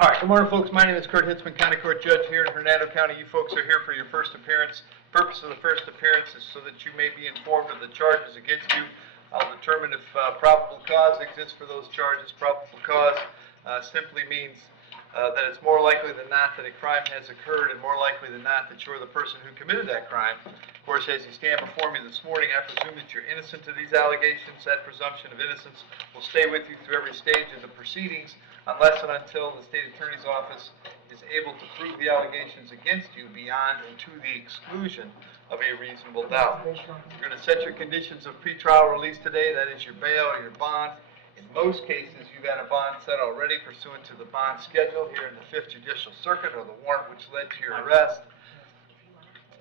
All right, good morning, folks. My name is Hitzemann, County Court Judge here in Hernando County. You folks are here for your first appearance. Purpose of the first appearance is so that you may be informed of the charges against you. I'll determine if probable cause exists for those charges. Probable cause simply means that it's more likely than not that a crime has occurred, and more likely than not that you're the person who committed that crime. Of course, as you stand before me this morning, I presume that you're innocent of these allegations. That presumption of innocence will stay with you through every stage of the proceedings, unless and until the state attorney's office is able to prove the allegations against you beyond and to the exclusion of a reasonable doubt. You're going to set your conditions of pretrial release today. That is your bail or your bond. In most cases, you've had a bond set already pursuant to the bond schedule here in the 5th Judicial Circuit, or the warrant which led to your arrest.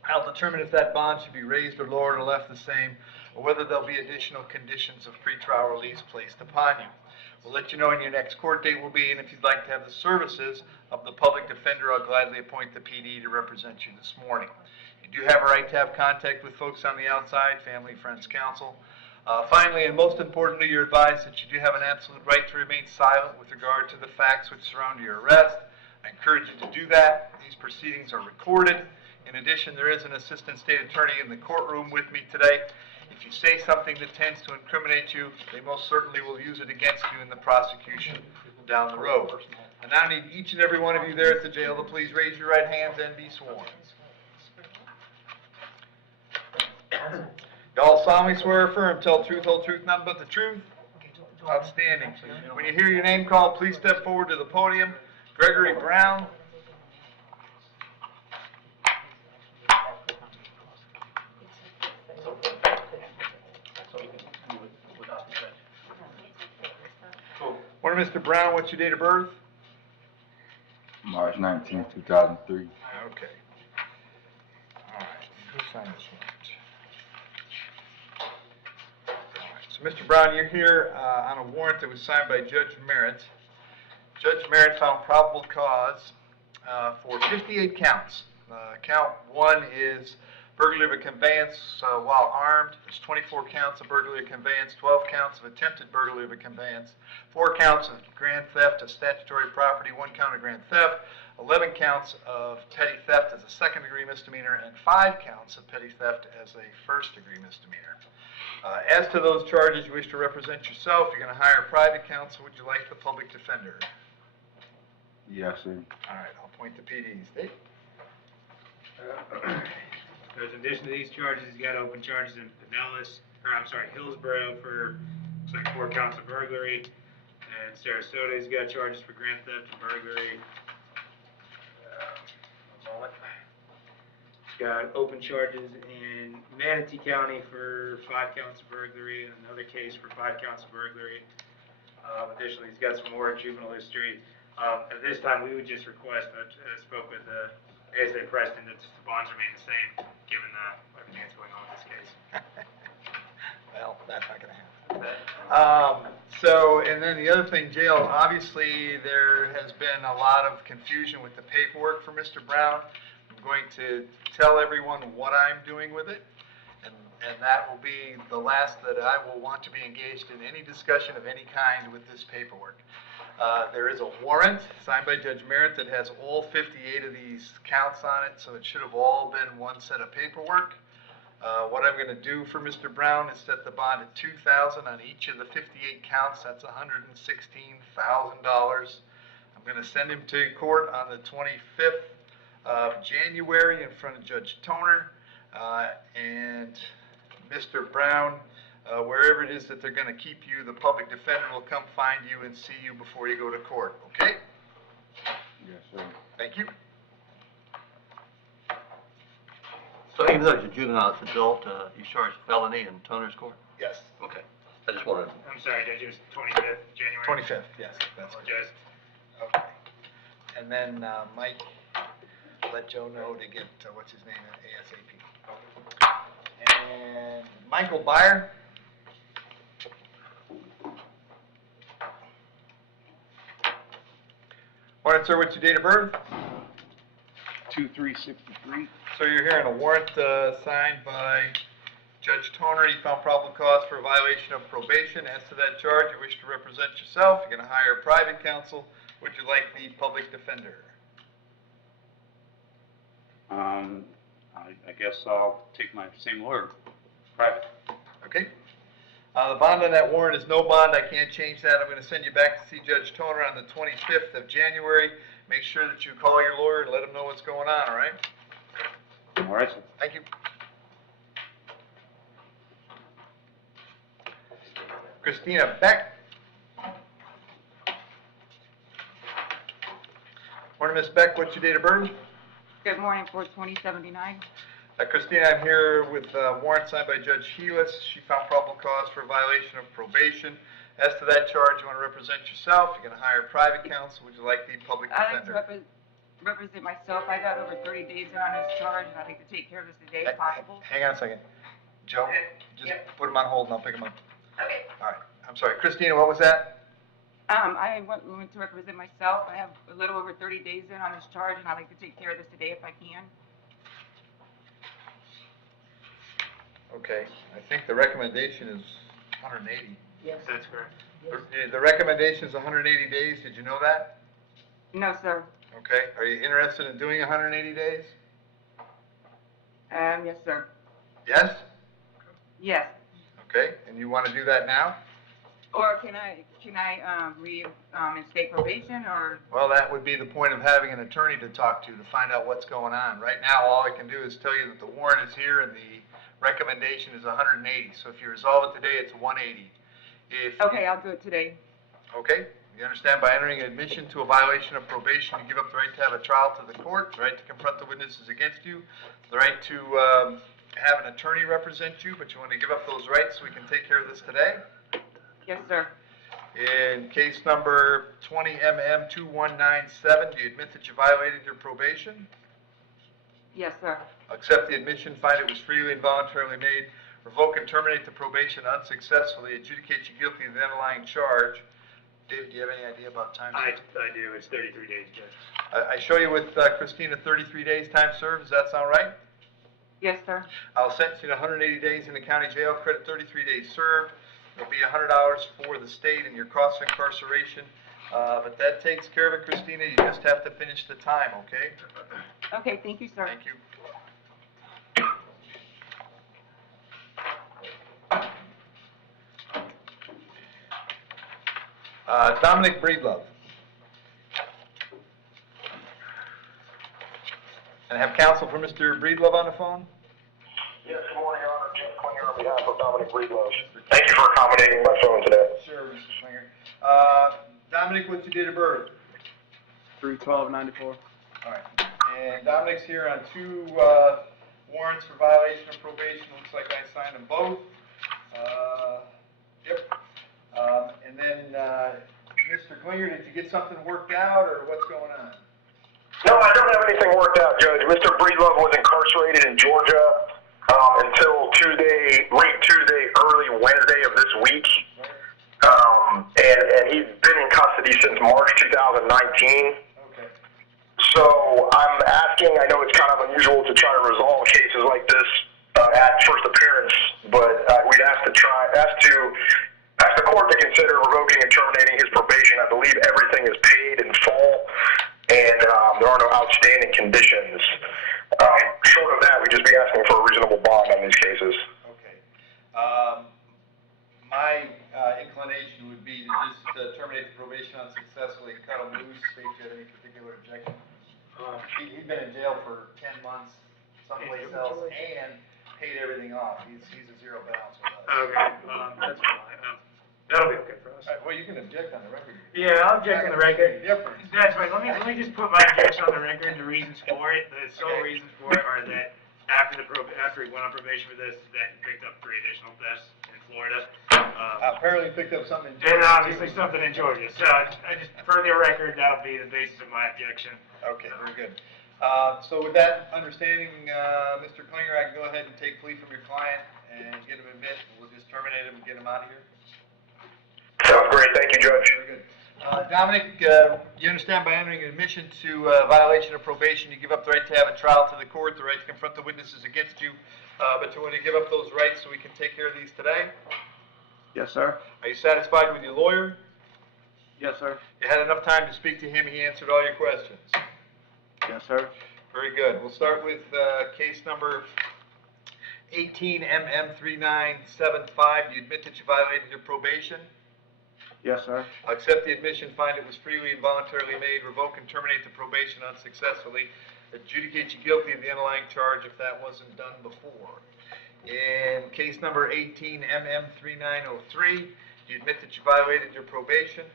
I'll determine if that bond should be raised or lowered or left the same, or whether there'll be additional conditions of pretrial release placed upon you. We'll let you know when your next court date will be, and if you'd like to have the services of the public defender, I'll gladly appoint the PD to represent you this morning. You do have a right to have contact with folks on the outside, family, friends, counsel. Finally, and most importantly, you're advised that you do have an absolute right to remain silent with regard to the facts which surround your arrest. I encourage you to do that. These proceedings are recorded. In addition, there is an assistant state attorney in the courtroom with me today. If you say something that tends to incriminate you, they most certainly will use it against you in the prosecution down the road. I now need each and every one of you there at the jail to please raise your right hands and be sworn. Do all solemnly swear or affirm, tell the truth, whole truth, nothing but the truth? Outstanding. When you hear your name called, please step forward to the podium. Gregory Brown. Morning, Mr. Brown. What's your date of birth? March 19, 2003. Okay. All right. Who signed this warrant? All right. So, Mr. Brown, you're here on a warrant that was signed by Judge Merritt. Judge Merritt found probable cause for 58 counts. Count 1 is burglary of a conveyance while armed. There's 24 counts of burglary of conveyance, 12 counts of attempted burglary of a conveyance, 4 counts of grand theft of statutory property, 1 count of grand theft, 11 counts of petty theft as a second-degree misdemeanor, and 5 counts of petty theft as a first-degree misdemeanor. As to those charges, you wish to represent yourself. You're going to hire private counsel. Would you like the public defender? Yes, sir. All right, I'll appoint the PDs. Dave? In addition to these charges, he's got open charges in Hillsborough for looks like 4 counts of burglary, and Sarasota he's got charges for grand theft and burglary. He's got open charges in Manatee County for 5 counts of burglary, and another case for 5 counts of burglary. Additionally, he's got some more juvenile history. At this time, we would just request, I spoke with ASA Preston, that the bonds remain the same, given everything that's going on in this case. Well, that's not going to happen. And then the other thing, jail, obviously there has been a lot of confusion with the paperwork for Mr. Brown. I'm going to tell everyone what I'm doing with it, and that will be the last that I will want to be engaged in any discussion of any kind with this paperwork. There is a warrant signed by Judge Merritt that has all 58 of these counts on it, so it should have all been one set of paperwork. What I'm going to do for Mr. Brown is set the bond at $2,000 on each of the 58 counts. That's $116,000. I'm going to send him to court on the 25th of January in front of Judge Toner. And Mr. Brown, wherever it is that they're going to keep you, the public defender will come find you and see you before you go to court. Okay? Yes, sir. Thank you. So even though he's a juvenile, it's adult, he's charged felony in Toner's court? Yes. Okay. I just wanted to... I'm sorry, Judge, it was 25th January. 25th, yes. That's Apologize. okay. And then Mike, let Joe know to get, what's his name, ASAP. And Michael Byer. Warrant, sir, what's your date of birth? 2363. So you're here on a warrant signed by Judge Toner. He found probable cause for a violation of probation. As to that charge, you wish to represent yourself. You're going to hire private counsel. Would you like the public defender? I guess I'll take my same lawyer, private. Okay. The bond on that warrant is no bond. I can't change that. I'm going to send you back to see Judge Toner on the 25th of January. Make sure that you call your lawyer and let him know what's going on, all right? All right, sir. Thank you. Christina Beck. Morning, Miss Beck. What's your date of birth? Good morning, 4/20/79. Christina, I'm here with a warrant signed by Judge Heelis. She found probable cause for a violation of probation. As to that charge, you want to represent yourself. You're going to hire private counsel. Would you like the public I'd like to defender? represent myself. I got over 30 days in on this charge, and I'd like to take care of this today if possible. Hang on a second. Joe, just put him on hold and I'll pick him up. Okay. All right. I'm sorry. Christina, what was that? I want to represent myself. I have a little over 30 days in on this charge, and I'd like to take care of this today if I can. Okay. I think the recommendation is 180. Yes, that's correct. The recommendation is 180 days. Did you know that? No, sir. Okay. Are you interested in doing 180 days? Yes, sir. Yes? Yes. Okay. And you want to do that now? Or can I reinstate probation, or? Well, that would be the point of having an attorney to talk to find out what's going on. Right now, all I can do is tell you that the warrant is here and the recommendation is 180. So if you resolve it today, it's 180. Okay, I'll do it today. Okay, you understand by entering an admission to a violation of probation, you give up the right to have a trial to the court, the right to confront the witnesses against you, the right to have an attorney represent you, but you want to give up those rights so we can take care of this today? Yes, sir. In case number 20MM2197, do you admit that you violated your probation? Yes, sir. Accept the admission, find it was freely and voluntarily made, revoke and terminate the probation unsuccessfully, adjudicate you guilty of the underlying charge. David, do you have any idea about time? I do. It's 33 days, Judge. I show you with Christina 33 days time served. Does that sound right? Yes, sir. I'll sentence you to 180 days in the county jail, credit 33 days served. It'll be $100 for the state and your cost of incarceration. But that takes care of it, Christina. You just have to finish the time, okay? Okay, thank you, sir. Thank you. Dominic Breedlove. And have counsel for Mr. Breedlove on the phone? Yes, good morning, Your Honor. Jeff Klinger on behalf of Dominic Breedlove. Thank you for accommodating my phone today. Sure, Mr. Klinger. Dominic, what's your date of birth? 3/12/94. All right. And Dominic's here on two warrants for violation of probation. Looks like I signed them both. Yep. And then, Mr. Klinger, did you get something worked out, or what's going on? No, I don't have anything worked out, Judge. Mr. Breedlove was incarcerated in Georgia until late Tuesday, early Wednesday of this week. And he's been in custody since March 2019. Okay. So I'm asking, I know it's kind of unusual to try to resolve cases like this at first appearance, but we'd ask the court to consider revoking and terminating his probation. I believe everything is paid in full, and there are no outstanding conditions. Short of that, we'd just be asking for a reasonable bond on these cases. Okay. My inclination would be to just terminate the probation unsuccessfully, cut him loose, state you have any particular objection. He's been in jail for 10 months someplace else and paid everything off. He's a zero balance with us. Okay, that's fine. That'll be okay for us. All right, well, you can object on the record. Yeah, I'll object on the record. Difference. That's right. Let me just put my objection on the record. The reasons for it, the sole reasons for it, are that after he went on probation for this, that he picked up 3 additional thefts in Florida. Apparently picked up something in And Georgia. obviously something in Georgia. So I just, for the record, that'll be the basis of my objection. Okay, very good. So with that understanding, Mr. Klinger, I can go ahead and take plea from your client and get him admit, and we'll just terminate him and get him out of here. Sounds great. Thank you, Judge. Very good. Dominic, you understand by entering an admission to violation of probation, you give up the right to have a trial to the court, the right to confront the witnesses against you, but you want to give up those rights so we can take care of these today? Yes, sir. Are you satisfied with your lawyer? Yes, sir. You had enough time to speak to him, he answered all your questions. Yes, sir. Very good. We'll start with case number 18MM3975. Do you admit that you violated your probation? Yes, sir. I'll accept the admission, find it was freely and voluntarily made, revoke and terminate the probation unsuccessfully, adjudicate you guilty of the underlying charge if that wasn't done before. In case number 18MM3903, do you admit that you violated your probation?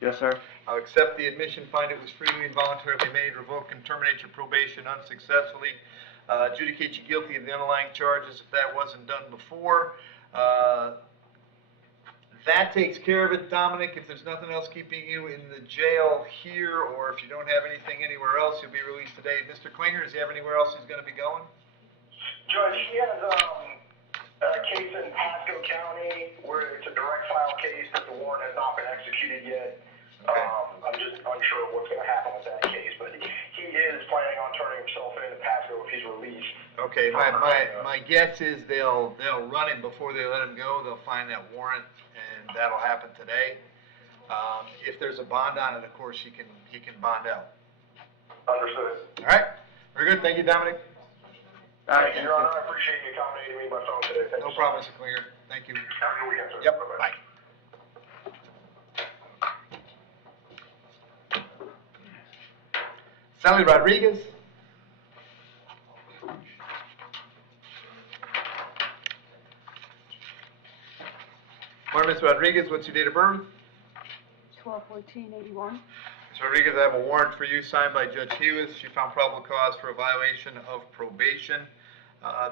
Yes, sir. I'll accept the admission, find it was freely and voluntarily made, revoke and terminate your probation unsuccessfully, adjudicate you guilty of the underlying charges if that wasn't done before. That takes care of it, Dominic. If there's nothing else keeping you in the jail here, or if you don't have anything anywhere else, you'll be released today. Mr. Klinger, does he have anywhere else he's going to be going? Judge, he has a case in Pasco County where it's a direct file case that the warrant has not been executed yet. Okay. I'm just unsure what's going to happen with that case, but he is planning on turning himself in to Pasco if he's released. Okay, my guess is they'll run him before they let him go. They'll find that warrant, and that'll happen today. If there's a bond on it, of course, he can bond out. Understood. All right, very good. Thank you, Dominic. Thank you, Your Honor. I appreciate you accommodating me by phone today. Thank No you. problem, Mr. Klinger. Thank you. Have a good weekend, sir. Yep. Bye-bye. Bye. Stanley Rodriguez. Morning, Ms. Rodriguez. What's your date of birth? 12/14/81. Ms. Rodriguez, I have a warrant for you signed by Judge Hewitt. She found probable cause for a violation of probation.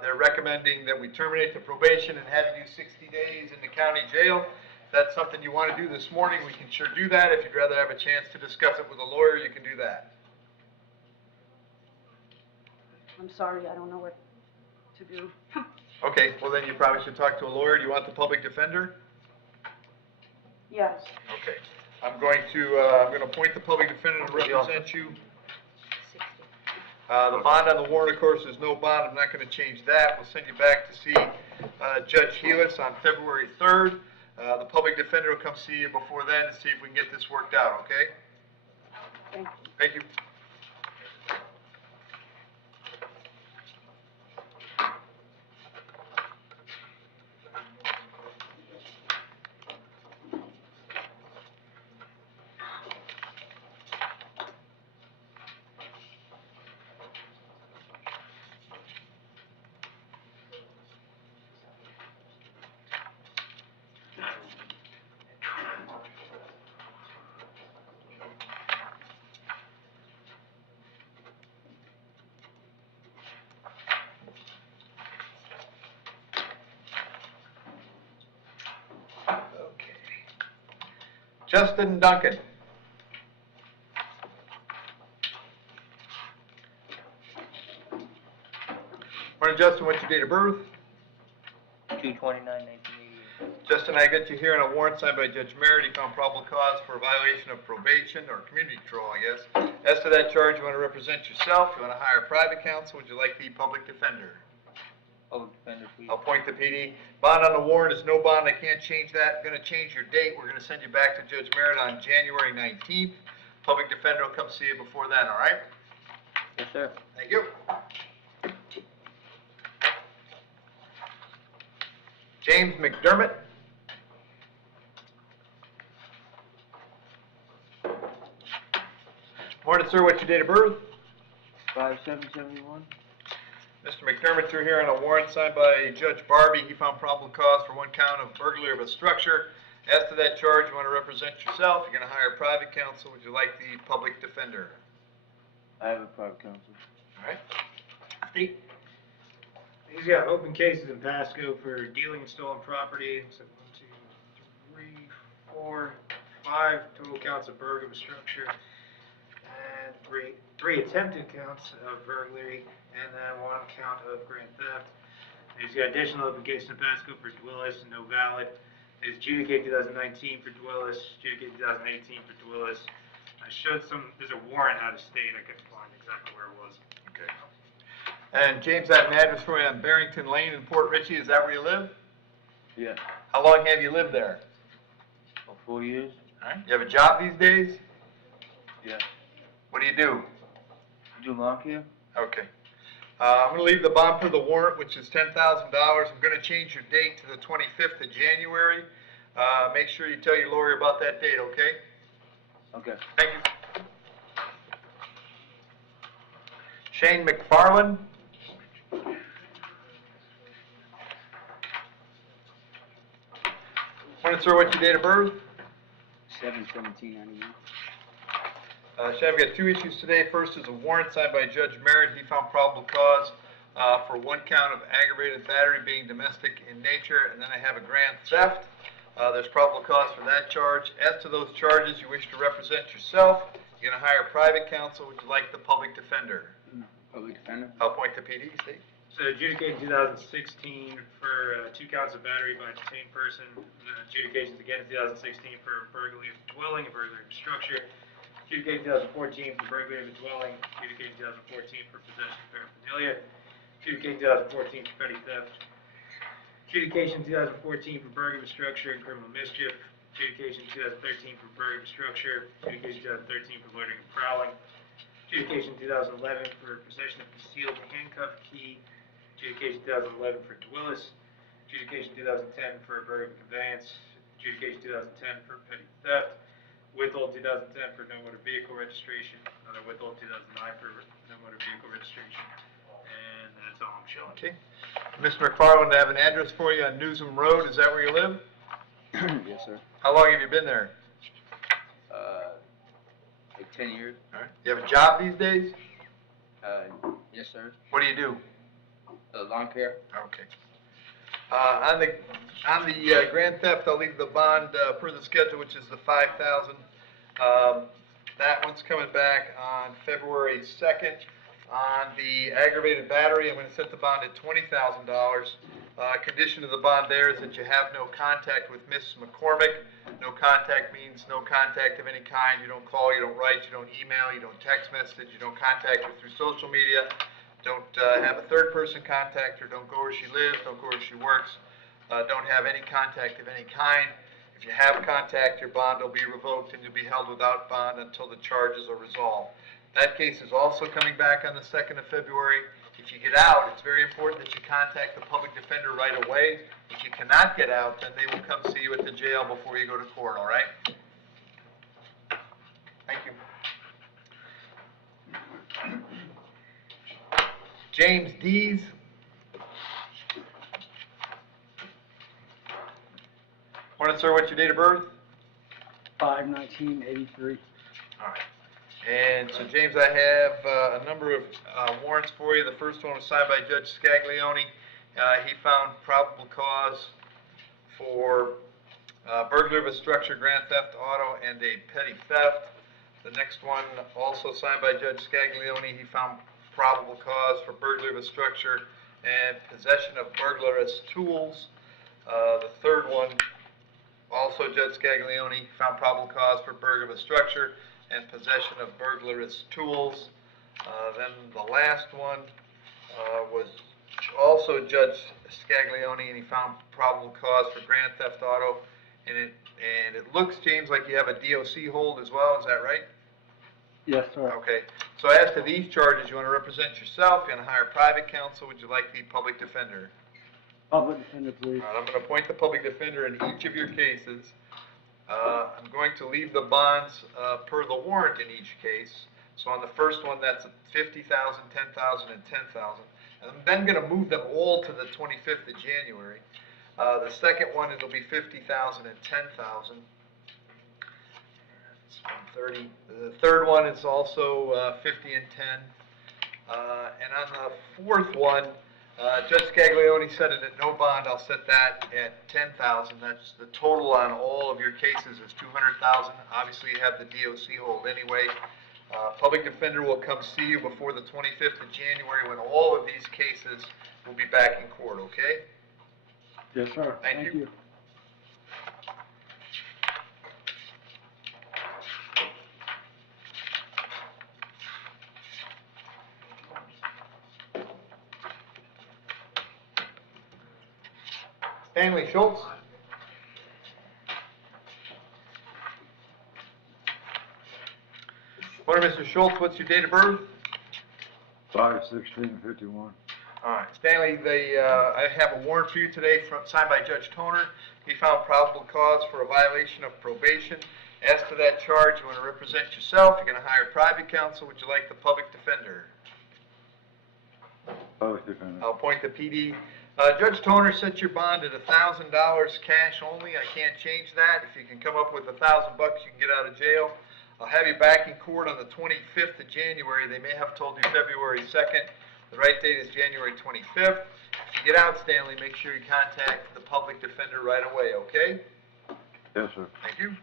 They're recommending that we terminate the probation and have you do 60 days in the county jail. If that's something you want to do this morning, we can sure do that. If you'd rather have a chance to discuss it with a lawyer, you can do that. I'm sorry, I don't know what to do. Okay, well then you probably should talk to a lawyer. Do you want the public defender? Yes. Okay. I'm going to appoint the public defender to represent you. The bond on the warrant, of course, is no bond. I'm not going to change that. We'll send you back to see Judge Hewitt on February 3rd. The public defender will come see you before then to see if we can get this worked out, okay? Thank you. Thank you. Justin Duncan. Morning, Justin. What's your date of birth? 2/29/1988. Justin, I got you here on a warrant signed by Judge Merritt. He found probable cause for a violation of probation or community control, I guess. As to that charge, you want to represent yourself? You want to hire private counsel? Would you like the public defender? Public defender, please. I'll appoint the PD. Bond on the warrant is no bond. I can't change that. I'm going to change your date. We're going to send you back to Judge Merritt on January 19th. Public defender will come see you before then, all right? Yes, sir. Thank you. James Mcdermott. Morning, sir. What's your date of birth? 5/7/71. Mr. McDermott, you're here on a warrant signed by Judge Barbie. He found probable cause for one count of burglary of a structure. As to that charge, you want to represent yourself. You're going to hire private counsel. Would you like the public defender? I have a private counsel. All right. Steve? He's got open cases in Pasco for dealing in stolen property. So 1, 2, 3, 4, 5 total counts of burglary of a structure, and three attempted counts of burglary, and then 1 count of grand theft. And he's got additional open cases in Pasco for Dwillis and no valid. He's adjudicated 2019 for Dwillis, adjudicated 2018 for Dwillis. I showed there's a warrant out of state. I couldn't find exactly where it was. Okay. And James, I have an address for you on Barrington Lane in Port Richey. Is that where you live? Yeah. How long have you lived there? About 4 years. All right. You have a job these days? Yes. What do you do? Do lawn care? Okay. I'm gonna leave the bond for the warrant, which is $10,000. I'm gonna change your date to the 25th of January. Make sure you tell your lawyer about that date, okay? Okay. Thank you. Shane McFarland. Want to sir, what's your date of birth? 7/17/91. Shane, I've got two issues today. First is a warrant signed by Judge Merritt. He found probable cause for one count of aggravated battery being domestic in nature, and then I have a grand theft. There's probable cause for that charge. As to those charges, you wish to represent yourself. You're going to hire private counsel. Would you like the public defender? Public defender? I'll point to PD, Steve. So adjudicated 2016 for 2 counts of battery by a detained person. Adjudications again in 2016 for burglary of dwelling, burglary of structure. Adjudicated 2014 for burglary of a dwelling. Adjudicated 2014 for possession of paraphernalia. Adjudicated 2014 for petty theft. Adjudication 2014 for burglary of structure and criminal mischief. Adjudication 2013 for burglary of structure. Adjudication 2013 for loitering and prowling. Adjudication 2011 for possession of concealed handcuff key. Adjudication 2011 for Willis. Adjudication 2010 for burglary of conveyance. Adjudication 2010 for petty theft. Withhold 2010 for no motor vehicle registration. Another withhold 2009 for no motor vehicle registration. And that's all I'm showing. Okay. Mr. McFarland, I have an address for you on Newsom Road. Is that where you live? Yes, sir. How long have you been there? Like 10 years. All right. You have a job these days? Yes, sir. What do you do? Lawn care? Okay. On the grand theft, I'll leave the bond per the schedule, which is the $5,000. That one's coming back on February 2nd. On the aggravated battery, I'm going to set the bond at $20,000. Condition of the bond there is that you have no contact with Miss McCormick. No contact means no contact of any kind. You don't call, you don't write, you don't email, you don't text message, you don't contact her through social media. Don't have a third person contact her. Don't go where she lives. Don't go where she works. Don't have any contact of any kind. If you have contact, your bond will be revoked and you'll be held without bond until the charges are resolved. That case is also coming back on the 2nd of February. If you get out, it's very important that you contact the public defender right away. If you cannot get out, then they will come see you at the jail before you go to court, all right? Thank you. James Dees. Morning, sir. What's your date of birth? 5/19/83. All right. And so, James, I have a number of warrants for you. The first one was signed by Judge Scaglione. He found probable cause for burglary of a structure, grand theft auto, and a petty theft. The next one, also signed by Judge Scaglione, he found probable cause for burglary of a structure and possession of burglarous tools. The third one, also Judge Scaglione, found probable cause for burglary of a structure and possession of burglarous tools. Then the last one was also Judge Scaglione, and he found probable cause for grand theft auto. And it looks, James, like you have a DOC hold as well. Is that right? Yes, sir. Okay. So as to these charges, you want to represent yourself. You want to hire private counsel. Would you like the public defender? Public defender, please. All right, I'm going to appoint the public defender in each of your cases. I'm going to leave the bonds per the warrant in each case. So on the first one, that's $50,000, $10,000, and $10,000. And I'm then going to move them all to the 25th of January. The second one, it'll be $50,000 and $10,000. 30. The third one is also 50 and 10. And on the fourth one, Judge Scaglione set it at no bond. I'll set that at $10,000. That's the total on all of your cases is $200,000. Obviously, you have the DOC hold anyway. Public defender will come see you before the 25th of January when all of these cases will be back in court, okay? Yes, sir. Thank you. Stanley Schultz. Morning, Mr. Schultz, what's your date of birth? 5/16/51. All right, Stanley, I have a warrant for you today signed by Judge Toner. He found probable cause for a violation of probation. As to that charge, you want to represent yourself, you're going to hire private counsel. Would you like the public defender? Public defender. I'll appoint the PD. Judge Toner set your bond at $1,000 cash only. I can't change that. If you can come up with $1,000, you can get out of jail. I'll have you back in court on the 25th of January. They may have told you February 2nd. The right date is January 25th. If you get out, Stanley, make sure you contact the public defender right away, okay? Yes, sir. Thank you.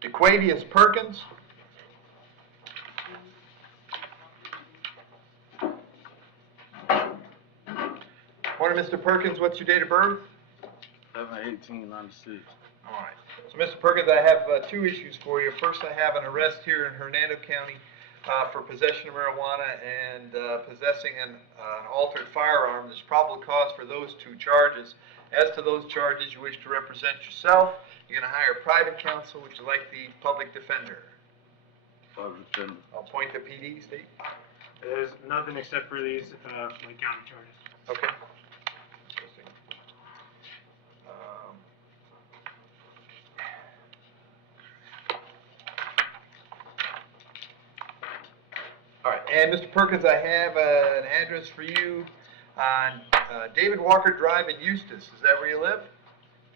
DeQuadius Perkins. Morning, Mr. Perkins. What's your date of birth? 7/18/96. All right. So, Mr. Perkins, I have two issues for you. First, I have an arrest here in Hernando County for possession of marijuana and possessing an altered firearm. There's probable cause for those two charges. As to those charges, you wish to represent yourself. You're going to hire private counsel. Would you like the public defender? Public defender. I'll appoint the PD, State. There's nothing except for these Lake County charges. Okay. All right, and Mr. Perkins, I have an address for you on David Walker Drive in Eustis. Is that where you live?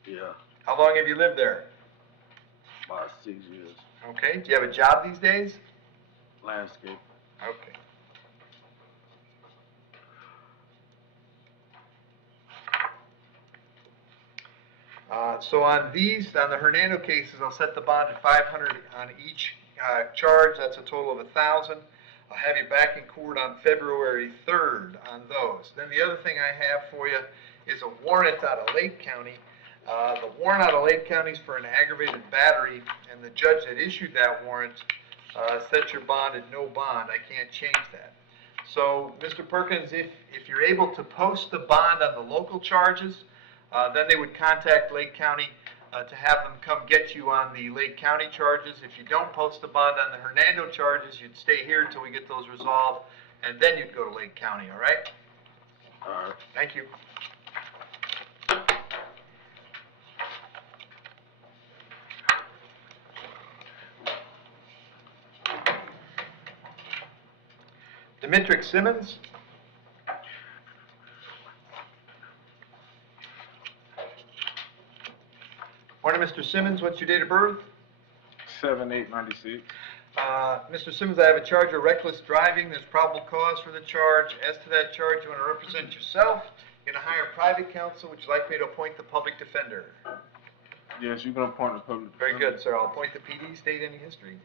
Yeah, How long have you lived there? about 6 years. Okay, do you have a job these days? Landscape. Okay. So on the Hernando cases, I'll set the bond at $500 on each charge. That's a total of $1,000. I'll have you back in court on February 3rd on those. Then the other thing I have for you is a warrant out of Lake County. The warrant out of Lake County is for an aggravated battery, and the judge that issued that warrant set your bond at no bond. I can't change that. So, Mr. Perkins, if you're able to post the bond on the local charges, then they would contact Lake County to have them come get you on the Lake County charges. If you don't post the bond on the Hernando charges, you'd stay here until we get those resolved, and then you'd go to Lake County, all right? All right. Thank you. Dominic Simmons. Morning, Mr. Simmons. What's your date of birth? 7/8/96. Mr. Simmons, I have a charge of reckless driving. There's probable cause for the charge. As to that charge, you want to represent yourself. You're going to hire private counsel. Would you like me to appoint the public defender? Yes, you can appoint the public Very defender. good, sir. I'll appoint the PD. State any history.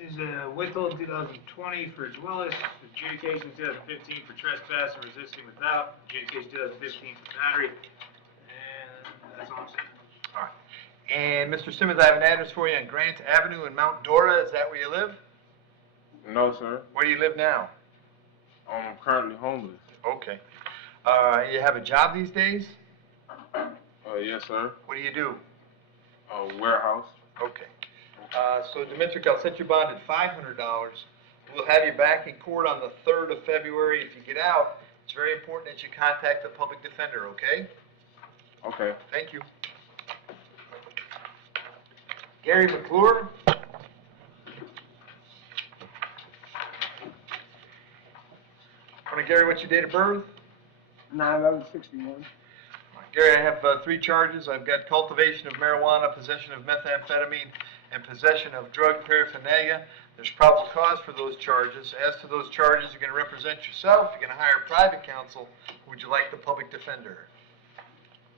Is withhold 2020 for Dwellis, adjudication 2015 for trespass and resisting without, adjudication 2015 for battery, and that's all I'm saying. All right. And Mr. Simmons, I have an address for you on Grant Avenue in Mount Dora. Is that where you live? No, sir. Where do you live now? I'm currently homeless. Okay. You have a job these days? Yes, sir. What do you do? Warehouse. Okay. So, Dimitri, I'll set your bond at $500. We'll have you back in court on the 3rd of February. If you get out, it's very important that you contact the public defender, okay? Okay. Thank you. Gary McClure. Morning, Gary. What's your date of birth? 9/11/61. Gary, I have 3 charges. I've got cultivation of marijuana, possession of methamphetamine, and possession of drug paraphernalia. There's probable cause for those charges. As to those charges, you're going to represent yourself. You're going to hire private counsel. Would you like the public defender?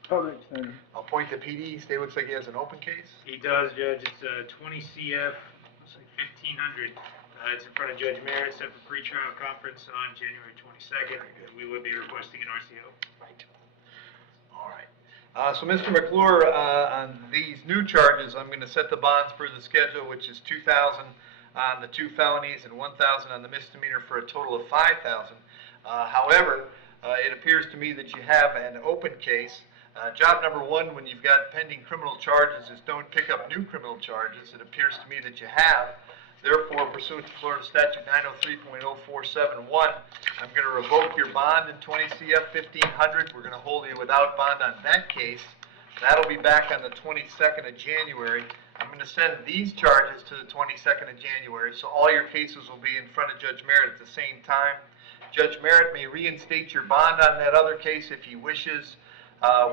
Public defender. I'll appoint the PD. State looks like he has an open case. He does, Judge. It's 20 CF, looks like 1500. It's in front of Judge Merritt, set for pretrial conference on January 22nd. We would be requesting an RCO. Right. All right. So, Mr. McClure, on these new charges, I'm going to set the bonds per the schedule, which is $2,000 on the 2 felonies and $1,000 on the misdemeanor for a total of $5,000. However, it appears to me that you have an open case. Job number one, when you've got pending criminal charges, is don't pick up new criminal charges. It appears to me that you have. Therefore, pursuant to Florida Statute 903.0471, I'm going to revoke your bond in 20 CF 1500. We're going to hold you without bond on that case. That'll be back on the 22nd of January. I'm going to send these charges to the 22nd of January, so all your cases will be in front of Judge Merritt at the same time. Judge Merritt may reinstate your bond on that other case if he wishes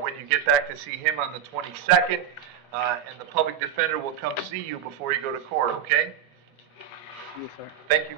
when you get back to see him on the 22nd, and the public defender will come see you before you go to court, okay? Yes, sir. Thank you.